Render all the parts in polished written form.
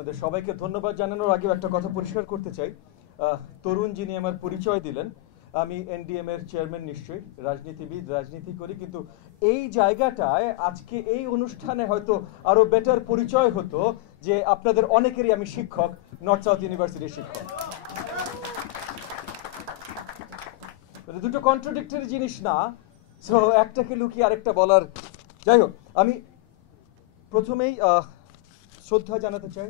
আপনাদের সবাইকে ধন্যবাদ জানানোর আগে একটা কথা পরিষ্কার করতে চাই। তরুণ যিনি আমার পরিচয় দিলেন, আমি এনডিএম এর চেয়ারম্যান, নিশ্চয়ই রাজনীতিবিদ, রাজনীতি করি, কিন্তু এই জায়গাটায় আজকে এই অনুষ্ঠানে হয়তো আরো বেটার পরিচয় হতো যে আপনাদের অনেকেরই আমি শিক্ষক, নর্থ সাউথ ইউনিভার্সিটির শিক্ষক। দুটো কন্ট্রাডিক্টরি জিনিস না, সো একটাকে লুকিয়ে আরেকটা বলার। যাই হোক, আমি প্রথমেই শ্রদ্ধা জানাতে চাই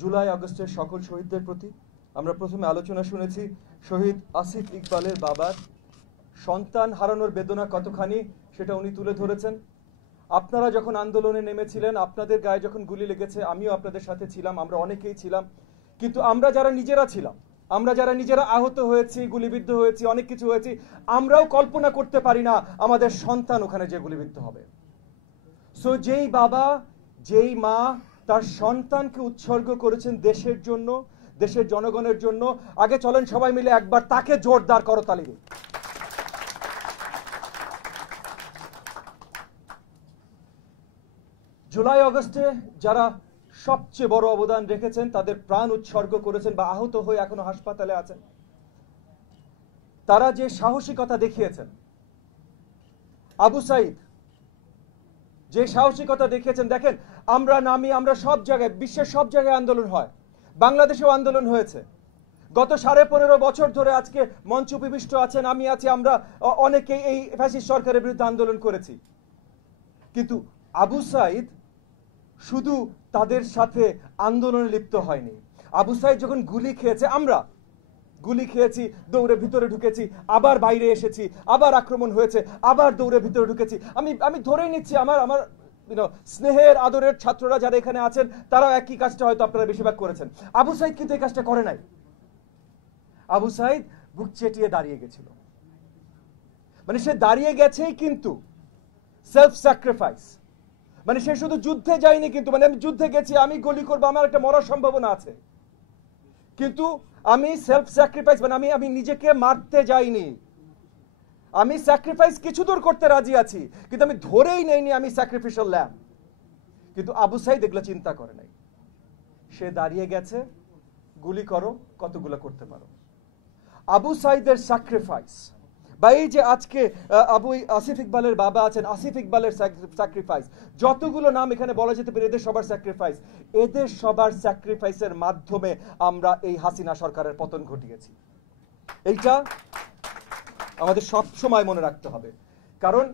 জুলাই আগস্টের সকল শহীদদের প্রতি। আমরা প্রথমে আলোচনা শুনেছি শহীদ আসিফ ইকবালের বাবার সন্তান হারানোর বেদনা কতখানি, সেটা উনি তুলে ধরেছেন। আপনারা যখন আন্দোলনে নেমেছিলেন, আপনাদের গায়ে যখন গুলি লেগেছে, আমিও আপনাদের সাথে ছিলাম, আমরা অনেকেই ছিলাম। কিন্তু আমরা যারা নিজেরা ছিলাম, আমরা যারা নিজেরা আহত হয়েছি, গুলিবিদ্ধ হয়েছি, অনেক কিছু হয়েছি, আমরাও কল্পনা করতে পারি না আমাদের সন্তান ওখানে যে গুলিবিদ্ধ হবে। সো যেই বাবা, যেই মা তার সন্তানকে উৎসর্গ করেছেন দেশের জন্য, দেশের জনগণের জন্য, আগে চলেন সবাই মিলে একবার তাকে জোরদার করতালি দিই। জুলাই আগস্টে যারা সবচেয়ে বড় অবদান রেখেছেন, তাদের প্রাণ উৎসর্গ করেছেন বা আহত হয়ে এখনো হাসপাতালে আছেন, তারা যে সাহসিকতা দেখিয়েছেন, আবু সাইদ যে সাহসিকতা দেখিয়েছেন, দেখেন আমরা নামি, আমরা সব জায়গায়, বিশ্বের সব জায়গায় আন্দোলন হয়, বাংলাদেশেও আন্দোলন হয়েছে। গত 15.5 বছর ধরে আজকে মঞ্চ উপবিষ্ট আছেন, আমি আছি, আমরা অনেকে এই ফ্যাসিস্ট সরকারের বিরুদ্ধে আন্দোলন করেছি। কিন্তু আবু সাইদ শুধু তাদের সাথে আন্দোলনে লিপ্ত হয়নি। আবু সাইদ যখন গুলি খেয়েছে, আমরা গুলি খেয়েছি, দৌড়ে ভিতরে ঢুকেছি, আবার বাইরে এসেছি, আবার আক্রমণ হয়েছে, আবার দৌড়ে ভিতরে ঢুকেছি। আমি ধরে নিচ্ছি আমার স্নেহের আদরের ছাত্ররা যারা এখানে আছেন, তারাও একই কাজটা হয়তো আপনারা বেশিরভাগ করেছেন। আবু সাইদ কিন্তু এই কাজটা করে নাই। আবু সাইদ বুক চেটিয়ে দাঁড়িয়ে গেছিল, মানে সে দাঁড়িয়ে গেছেই কিন্তু সেলফ স্যাক্রিফাইস, মানে সে শুধু যুদ্ধে যায়নি, কিন্তু মানে আমি যুদ্ধে গেছি, আমি গুলি করবো, আমার একটা মরার সম্ভাবনা আছে, কিন্তু আমি সেলফ স্যাক্রিফাইস, মানে আমি নিজেকে মারতে যাইনি, আমি স্যাক্রিফাইস কিছু দূর করতে রাজি আছি, কিন্তু আমি ধরেই নেইনি আমি স্যাক্রিফিশিয়াল ল্যাম্ব। কিন্তু আবু সাইদ এগুলো চিন্তা করে নাই, সে দাঁড়িয়ে গেছে, গুলি করো, কতগুলো করতে পারো। আবু সাইদের স্যাক্রিফাইস, বা এই যে আজকে আসিফ ইকবালের বাবা আছেন, আসিফ ইকবালের স্যাক্রিফাইস, যতগুলো নাম এখানে বলা যেতে পারে, এদের সবার স্যাক্রিফাইস, এদের সবার স্যাক্রিফাইসের মাধ্যমে আমরা এই হাসিনা সরকারের পতন ঘটিয়েছি। এইটা আমাদের সব সময় মনে রাখতে হবে। কারণ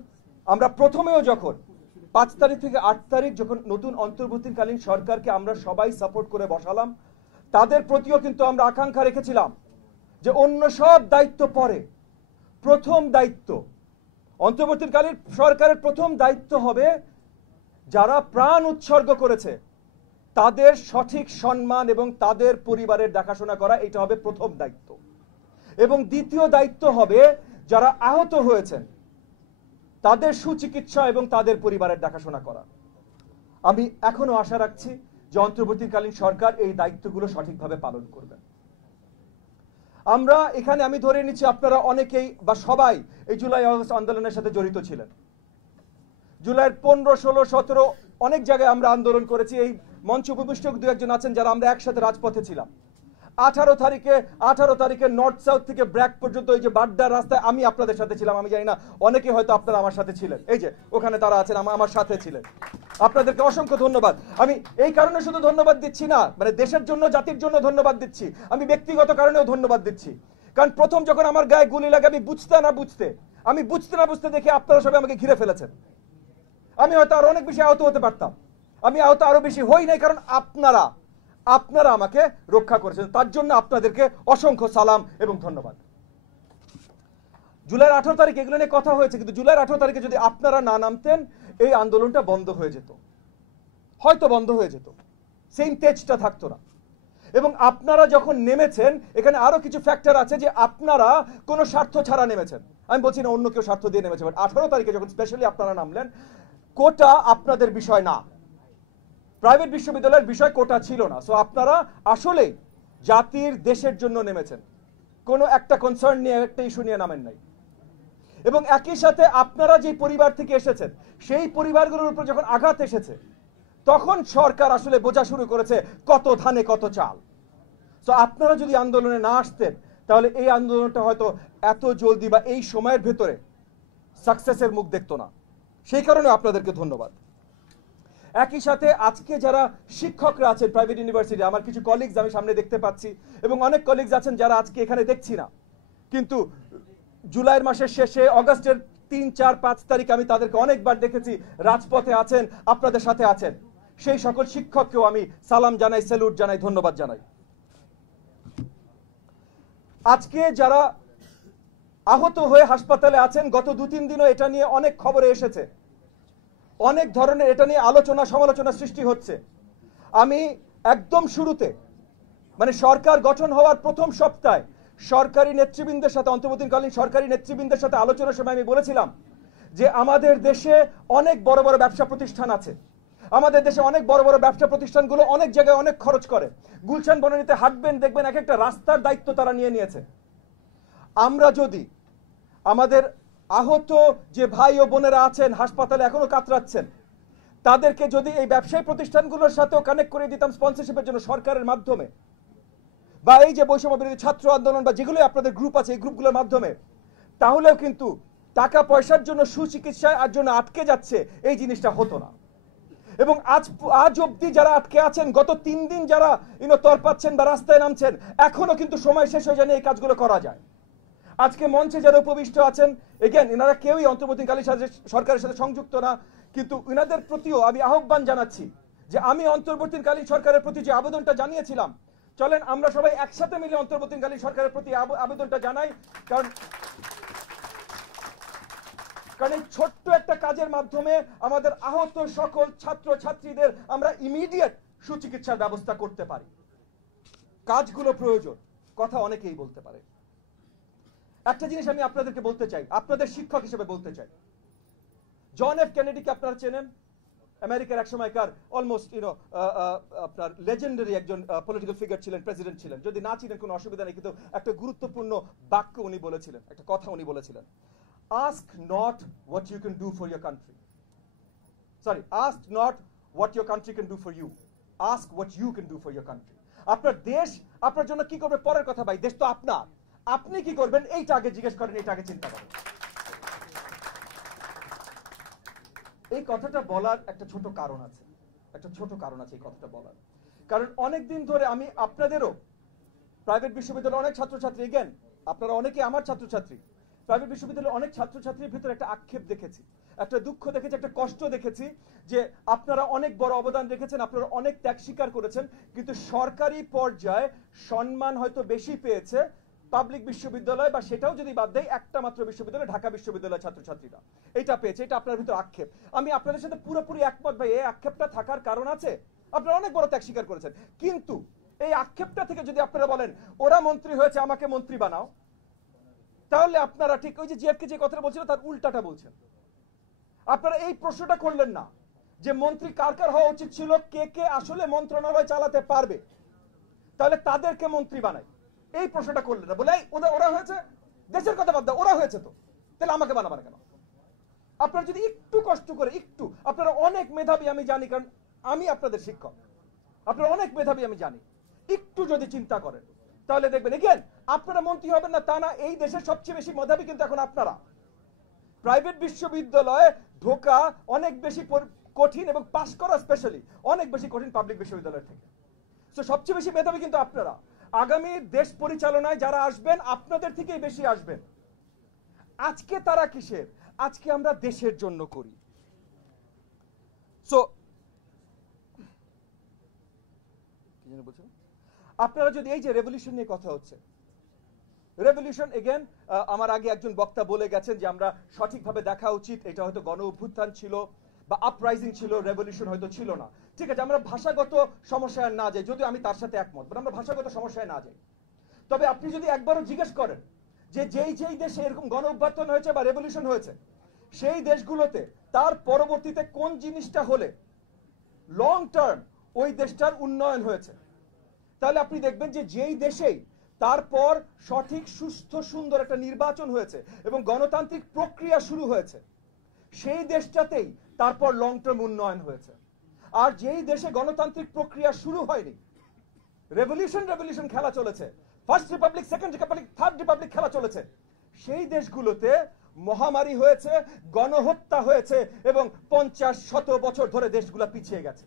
আমরা প্রথমেও যখন 5 তারিখ থেকে 8 তারিখ যখন নতুন অন্তর্বর্তীকালীন সরকারকে আমরা সবাই সাপোর্ট করে বসালাম, তাদের প্রতিও কিন্তু আমরা আকাঙ্ক্ষা রেখেছিলাম যে অন্য সব দায়িত্ব পরে, প্রথম দায়িত্ব অন্তর্বর্তীকালীন সরকারের প্রথম দায়িত্ব হবে যারা প্রাণ উৎসর্গ করেছে তাদের সঠিক সম্মান এবং তাদের পরিবারের দেখাশোনা করা, এটা হবে প্রথম দায়িত্ব। এবং দ্বিতীয় দায়িত্ব হবে যারা আহত হয়েছেন তাদের সুচিকিৎসা এবং তাদের পরিবারের দেখাশোনা করা। আমি এখনো আশা রাখছি যে অন্তর্বর্তীকালীন সরকার এই দায়িত্বগুলো সঠিকভাবে পালন করবেন। আমরা এখানে, আমি ধরে নিচ্ছি আপনারা অনেকেই বা সবাই এই জুলাই আগস্ট আন্দোলনের সাথে জড়িত ছিলেন। জুলাইয়ের 15, 16, 17 অনেক জায়গায় আমরা আন্দোলন করেছি। এই মঞ্চ উপবিষ্ট 2-1 আছেন যারা আমরা একসাথে রাজপথে ছিলাম। 18 তারিখে নর্থ সাউথ থেকে ব্র্যাক পর্যন্ত এই যে বাড্ডার রাস্তায় আমি আপনাদের সাথে ছিলাম। আমি জানি না অনেকে হয়তো আপনারা আমার সাথে ছিলেন, এই যে ওখানে তারা আছেন, আমার সাথে ছিলেন। আপনাদেরকে অসংখ্য ধন্যবাদ। আমি এই কারণে শুধু ধন্যবাদ দিচ্ছি না, মানে দেশের জন্য, জাতির জন্য ধন্যবাদ দিচ্ছি, আমি ব্যক্তিগত কারণেও ধন্যবাদ দিচ্ছি। কারণ প্রথম যখন আমার গায়ে গুলি লাগে, আমি বুঝতে না বুঝতে দেখে আপনারা সবাই আমাকে ঘিরে ফেলেছেন। আমি হয়তো আরো অনেক বেশি আহত হতে পারতাম, আমি হয়তো আরো বেশি হই নাই, কারণ আপনারা আমাকে রক্ষা করেছেন। তার জন্য আপনাদেরকে অসংখ্য সালাম এবং ধন্যবাদ। জুলাইয়ের 18 তারিখ এগুলো নিয়ে কথা হয়েছে, কিন্তু জুলাইয়ের 18 তারিখে যদি আপনারা না নামতেন, এই আন্দোলনটা বন্ধ হয়ে যেত, হয়তো বন্ধ হয়ে যেত, সেই তেজটা থাকতো না। এবং আপনারা যখন নেমেছেন, এখানে আরো কিছু ফ্যাক্টর আছে যে আপনারা কোনো স্বার্থ ছাড়া নেমেছেন। আমি বলছি না অন্য কেউ স্বার্থ দিয়ে নেমেছে, বাট 18 তারিখে যখন স্পেশালি আপনারা নামলেন, কোটা আপনাদের বিষয় না, প্রাইভেট বিশ্ববিদ্যালয়ের বিষয় কোটা ছিল না। সো আপনারা আসলে জাতির, দেশের জন্য নেমেছেন, কোনো একটা কনসার্ন নিয়ে, একটা ইস্যু নিয়ে নামেন নাই। এবং একই সাথে আপনারা যে পরিবার থেকে এসেছেন, সেই পরিবারগুলোর উপর যখন আঘাত এসেছে, তখন সরকার আসলে বোঝা শুরু করেছে কত ধানে কত চাল। তো আপনারা যদি আন্দোলনে না আসতেন তাহলে এই আন্দোলনটা হয়তো এত জলদি বা এই সময়ের ভেতরে সাকসেসের মুখ দেখতো না। সেই কারণে আপনাদেরকে ধন্যবাদ। একই সাথে আজকে যারা শিক্ষকরা আছেন প্রাইভেট ইউনিভার্সিটি, আমার কিছু কলিগস আমি সামনে দেখতে পাচ্ছি এবং অনেক কলিগস আছেন যারা আজকে এখানে দেখছি না, কিন্তু জুলাইয়ের মাসের শেষে অগাস্টের 3, 4, 5 তারিখ আমি তাদেরকে অনেকবার দেখেছি রাজপথে আছেন, আপনাদের সাথে আছেন। সেই সকল শিক্ষককেও আমি সালাম জানাই, স্যালুট জানাই, ধন্যবাদ জানাই। আজকে যারা আহত হয়ে হাসপাতালে আছেন, গত 2-3 দিনও এটা নিয়ে অনেক খবরে এসেছে, অনেক ধরনের এটা নিয়ে আলোচনা সমালোচনা সৃষ্টি হচ্ছে। আমি একদম শুরুতে মানে সরকার গঠন হওয়ার প্রথম সপ্তাহে সরকারি নেতৃবৃন্দের সাথে, অন্তর্বর্তীকালীন সরকারি নেতৃবৃন্দের সাথে আলোচনার সময় আমি বলেছিলাম যে আমাদের দেশে অনেক বড় বড় ব্যবসা প্রতিষ্ঠান আছে, আমাদের দেশে অনেক বড় বড় ব্যবসা প্রতিষ্ঠানগুলো অনেক জায়গায় অনেক খরচ করে। গুলশান বনানীতে হাঁটবেন, দেখবেন এক একটা রাস্তার দায়িত্ব তারা নিয়ে নিয়েছে। আমরা যদি আমাদের আহত যে ভাই ও বোনেরা আছেন হাসপাতালে এখনো কাতরাচ্ছেন, তাদেরকে যদি এই ব্যবসায়ী প্রতিষ্ঠানগুলোর সাথেও কানেক্ট করে দিতাম স্পন্সরশিপের জন্য সরকারের মাধ্যমে, বা এই যে বৈষম্য বিরোধী ছাত্র আন্দোলন বা যেগুলো আপনাদের গ্রুপ আছে এই গ্রুপগুলোর মাধ্যমে, তাহলেও কিন্তু টাকা পয়সার জন্য সুচিকিৎসার জন্য আটকে যাচ্ছে এই জিনিসটা হতো না। এবং আজ অবধি যারা আটকে আছেন, গত 3 দিন যারা তরপাচ্ছেন বা রাস্তায় নামছেন, এখনো কিন্তু সময় শেষ হয়ে যায়নি এই কাজগুলো করা যায়। আজকে মঞ্চে যারা উপবিষ্ট আছেন, এগেন এনারা কেউই অন্তর্বর্তীকালীন সরকারের সাথে সংযুক্ত না, কিন্তু এনাদের প্রতিও আমি আহ্বান জানাচ্ছি যে আমি অন্তর্বর্তীকালীন সরকারের প্রতি যে আবেদনটা জানিয়েছিলাম, চলেন আমরা সবাই একসাথে মিলে অন্তর্বর্তীকালীন সরকারের প্রতি আবেদনটা জানাই। কারণ এই ছোট্ট একটা কাজের মাধ্যমে আমাদের আহত সকল ছাত্র ছাত্রীদের আমরা ইমিডিয়েট সুচিকিৎসার ব্যবস্থা করতে পারি। কাজগুলো প্রয়োজন, কথা অনেকেই বলতে পারে। একটা জিনিস আমি আপনাদেরকে বলতে চাই, আপনাদের শিক্ষক হিসেবে বলতে চাই, জন এফ কেনেডিকে আপনারা চেনেন, আমেরিকার এক সময়কার অলমোস্ট আপনার লেজেন্ডারি একজন পলিটিক্যাল ফিগার ছিলেন, প্রেসিডেন্ট ছিলেন। যদি না চিনেন কোনো অসুবিধা নেই, কিন্তু একটা গুরুত্বপূর্ণ বাক্য উনি বলেছিলেন, একটা কথা উনি বলেছিলেন, ask not what you can do for your country, sorry, ask not what your country can do for you, ask what you can do for your country. আপনার দেশ আপনার জন্য কি করবে পরের কথা ভাই, দেশ তো আপনার, আপনি কি করবেন এইটা আগে জিজ্ঞেস করেন, এইটা আগে চিন্তা করেন। এই কথাটা বলার একটা ছোট কারণ আছে, একটা ছোট কারণ আছে এই কথাটা বলার। কারণ অনেকদিন ধরে আমি আপনাদেরও প্রাইভেট বিশ্ববিদ্যালয়ের অনেক ছাত্রছাত্রী, এগেন আপনারা অনেকে আমার ছাত্রছাত্রী, প্রাইভেট বিশ্ববিদ্যালয়ের অনেক ছাত্রছাত্রীর ভিতরে একটা আক্ষেপ দেখেছি, একটা দুঃখ দেখেছি, একটা কষ্ট দেখেছি যে আপনারা অনেক বড় অবদান রেখেছেন, আপনারা অনেক ত্যাগ স্বীকার করেছেন, কিন্তু সরকারি পর্যায়ে সম্মান হয়তো বেশি পেয়েছে পাবলিক বিশ্ববিদ্যালয়, বা সেটাও যদি বাদ দেয় একটা মাত্র বিশ্ববিদ্যালয়, ঢাকা বিশ্ববিদ্যালয়ের ছাত্রছাত্রীরা এটা পেয়েছে। এটা আপনার ভিতর আক্ষেপ, আমি আপনাদের সাথে পুরোপুরি একমত ভাই। এই আক্ষেপটা থাকার কারণ আছে, আপনারা অনেক বড় ত্যাগ স্বীকার করেছেন, কিন্তু এই আক্ষেপটা থেকে যদি আপনারা বলেন ওরা মন্ত্রী হয়েছে আমাকে মন্ত্রী বানাও, তাহলে আপনারা ঠিক ওই যে জিএফকে যে কথাটা বলছিল তার উল্টাটা বলছেন। আপনারা এই প্রশ্নটা করলেন না যে মন্ত্রী কার কার হওয়া উচিত ছিল, কে কে আসলে মন্ত্রণালয় চালাতে পারবে, তাহলে তাদেরকে মন্ত্রী বানাই, এই প্রশ্নটা করলেন না। বলে ওরা হয়েছে, দেশের কথা বাদ দাও, ওরা হয়েছে তো তাহলে আমাকে বানাবে না কেন? আপনারা যদি একটু কষ্ট করে, একটু, আপনারা অনেক মেধাবী আমি জানি, কারণ আমি আপনাদের শিক্ষক, আপনারা অনেক মেধাবী আমি জানি, একটু যদি চিন্তা করেন তাহলে দেখবেন এগেন আপনারা মন্ত্রী হবেন না তা না, এই দেশের সবচেয়ে বেশি মেধাবী কিন্তু এখন আপনারা। প্রাইভেট বিশ্ববিদ্যালয়ে ঢোকা অনেক বেশি কঠিন এবং পাস করা স্পেশালি অনেক বেশি কঠিন পাবলিক বিশ্ববিদ্যালয়ের থেকে। তো সবচেয়ে বেশি মেধাবী কিন্তু আপনারা। আগামী দেশ পরিচালনায় যারা আসবেন আপনাদের থেকেই বেশি আসবেন। আজকে তারা কিসের? আজকে আমরা দেশের জন্য করি। সো কি জানি বলছো, আপনারা যদি এই যে রেভলিউশন নিয়ে কথা হচ্ছে, রেভলিউশন এগেন আমার আগে একজন বক্তা বলে গেছেন যে আমরা সঠিকভাবে দেখা উচিত, এটা হয়তো গণ অভ্যুত্থান ছিল বা আপরাইজিং ছিল, রেভলিউশন হয়তো ছিল না। ঠিক আছে, আমরা ভাষাগত সমস্যায় না যাই, যদিও আমি তার সাথে একমত, বাট আমরা ভাষাগত সমস্যায় না যাই। তবে আপনি যদি একবারও জিজ্ঞেস করেন যে যেই দেশে এরকম গণ অভ্যুত্থান হয়েছে বা রেভলিউশন হয়েছে সেই দেশগুলোতে তার পরবর্তীতে কোন জিনিসটা হলে লং টার্ম ওই দেশটার উন্নয়ন হয়েছে, তাহলে আপনি দেখবেন যে যেই দেশেই তারপর সঠিক সুস্থ সুন্দর একটা নির্বাচন হয়েছে এবং গণতান্ত্রিক প্রক্রিয়া শুরু হয়েছে, সেই দেশটাতেই তারপর লং টার্ম উন্নয়ন হয়েছে। আর যেই দেশে গণতান্ত্রিক প্রক্রিয়া শুরু হয়নি, রেভলিউশন খেলা চলেছে, first Republic, second Republic, third Republic খেলা চলেছে, সেই দেশগুলোতে মহামারী হয়েছে, গণহত্যা হয়েছে এবং 50-100 বছর ধরে দেশগুলো পিছিয়ে গেছে।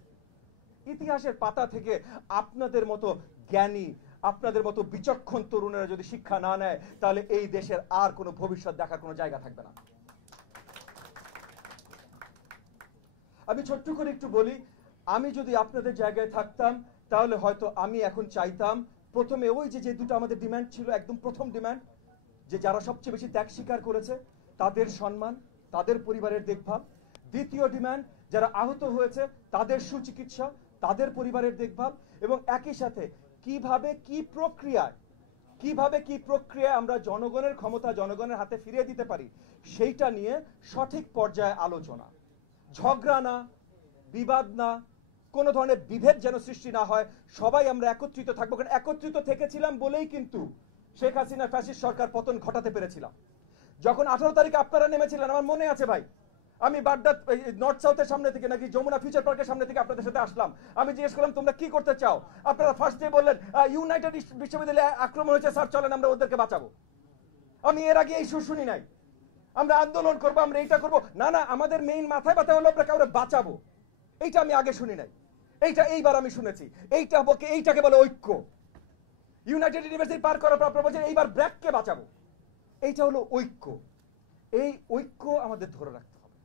ইতিহাসের পাতা থেকে আপনাদের মতো জ্ঞানী, আপনাদের মতো বিচক্ষণ তরুণেরা যদি শিক্ষা না নেয়, তাহলে এই দেশের আর কোনো ভবিষ্যৎ দেখার কোনো জায়গা থাকবে না। আমি ছোট্ট করে একটু বলি, আমি যদি আপনাদের জায়গায় থাকতাম, তাহলে হয়তো আমি এখন চাইতাম প্রথমে ওই যে দুটো আমাদের ডিমান্ড ছিল, একদম প্রথম ডিমান্ড, যে যারা সবচেয়ে বেশি ত্যাগ স্বীকার করেছে তাদের সম্মান, তাদের পরিবারের দেখভাল। দ্বিতীয় ডিমান্ড, যারা আহত হয়েছে তাদের সুচিকিৎসা, তাদের পরিবারের দেখভাল। এবং একই সাথে কিভাবে কি প্রক্রিয়ায় আমরা জনগণের ক্ষমতা জনগণের হাতে ফিরিয়ে দিতে পারি, সেইটা নিয়ে সঠিক পর্যায়ে আলোচনা। ঝগড়া না, বিবাদ না, কোনো ধরনের বিভেদ যেন সৃষ্টি না হয়, সবাই আমরা একত্রিত থাকবো। কারণ একত্রিত থেকেছিলাম বলেই কিন্তু শেখ হাসিনা ফ্যাসিস্ট সরকার পতন ঘটাতে পেরেছিলাম। যখন 18 তারিখে আপনারা নেমেছিলেন, আমার মনে আছে ভাই, আমি বাড্ডা নর্থ সাউথের সামনে থেকে নাকি যমুনা ফিউচার পার্কের সামনে থেকে আপনাদের সাথে আসলাম। আমি জিজ্ঞেস করলাম তোমরা কি করতে চাও? আপনারা ফার্স্ট ডে বললেন ইউনাইটেড বিশ্ববিদ্যালয়ে আক্রমণ হয়েছে স্যার, চলেন আমরা ওদেরকে বাঁচাবো। আমি এর আগে এই সুর শুনি নাই, আমরা আন্দোলন করবো, আমরা এইটা করবো। না, আমাদের মেইন মাথায় ব্যথা হলো আমরা কাউরে বাঁচাবো। এইটা আমি আগে শুনি নাই, এইবার আমি শুনেছি। এইটাকে বলে ঐক্য। ইউনাইটেড ইউনিভার্সিটি পার করার পর আপনারা বলছেন এইবার ব্র্যাককে বাঁচাবো। এইটা হলো ঐক্য। এই ঐক্য আমাদের ধরে রাখতে হবে।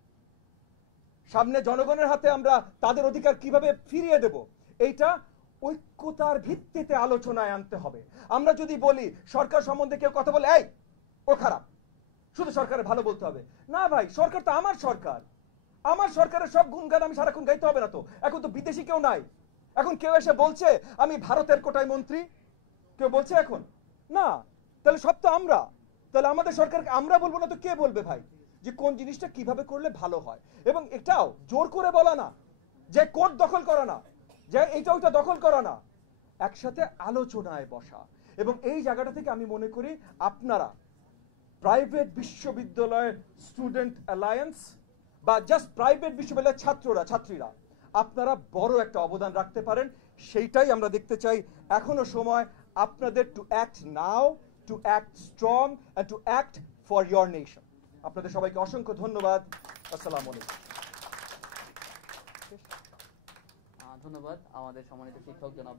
সামনে জনগণের হাতে আমরা তাদের অধিকার কিভাবে ফিরিয়ে দেব, এইটা ঐক্যতার ভিত্তিতে আলোচনায় আনতে হবে। আমরা যদি বলি সরকার সম্বন্ধে কেউ কথা বলে এই ও খারাপ, শুধু সরকারের ভালো বলতে হবে, না ভাই, সরকার তো আমার সরকার, আমার সরকারের সব গুণগান আমি সারাক্ষণ গাইতে হবে না তো। এখন তো বিদেশি কেউ নাই, এখন কেউ এসে বলছে আমি ভারতের কোটায় মন্ত্রী, কেউ বলছে এখন না, তাহলে সব তো আমরা, তাহলে আমাদের সরকারকে আমরা বলবো না তো কে বলবে ভাই, যে কোন জিনিসটা কিভাবে করলে ভালো হয়। এবং এটাও জোর করে বলা না, যে কোর্ট দখল করা না, যে এইটা ওইটা দখল করা না, একসাথে আলোচনায় বসা। এবং এই জায়গাটা থেকে আমি মনে করি আপনারা প্রাইভেট বিশ্ববিদ্যালয়ের স্টুডেন্ট অ্যালায়েন্স বা জাস্ট প্রাইভেট বিশ্ববিদ্যালয়ের ছাত্রীরা আপনারা বড় একটা অবদান রাখতে পারেন। সেইটাই আমরা দেখতে চাই। এখনো সময় আপনাদের to act now, to act strong and to act for your nation. আপনাদের সবাইকে অসংখ্য ধন্যবাদ। আসসালামু আলাইকুম। ধন্যবাদ আমাদের সম্মানিত শিক্ষক জনাব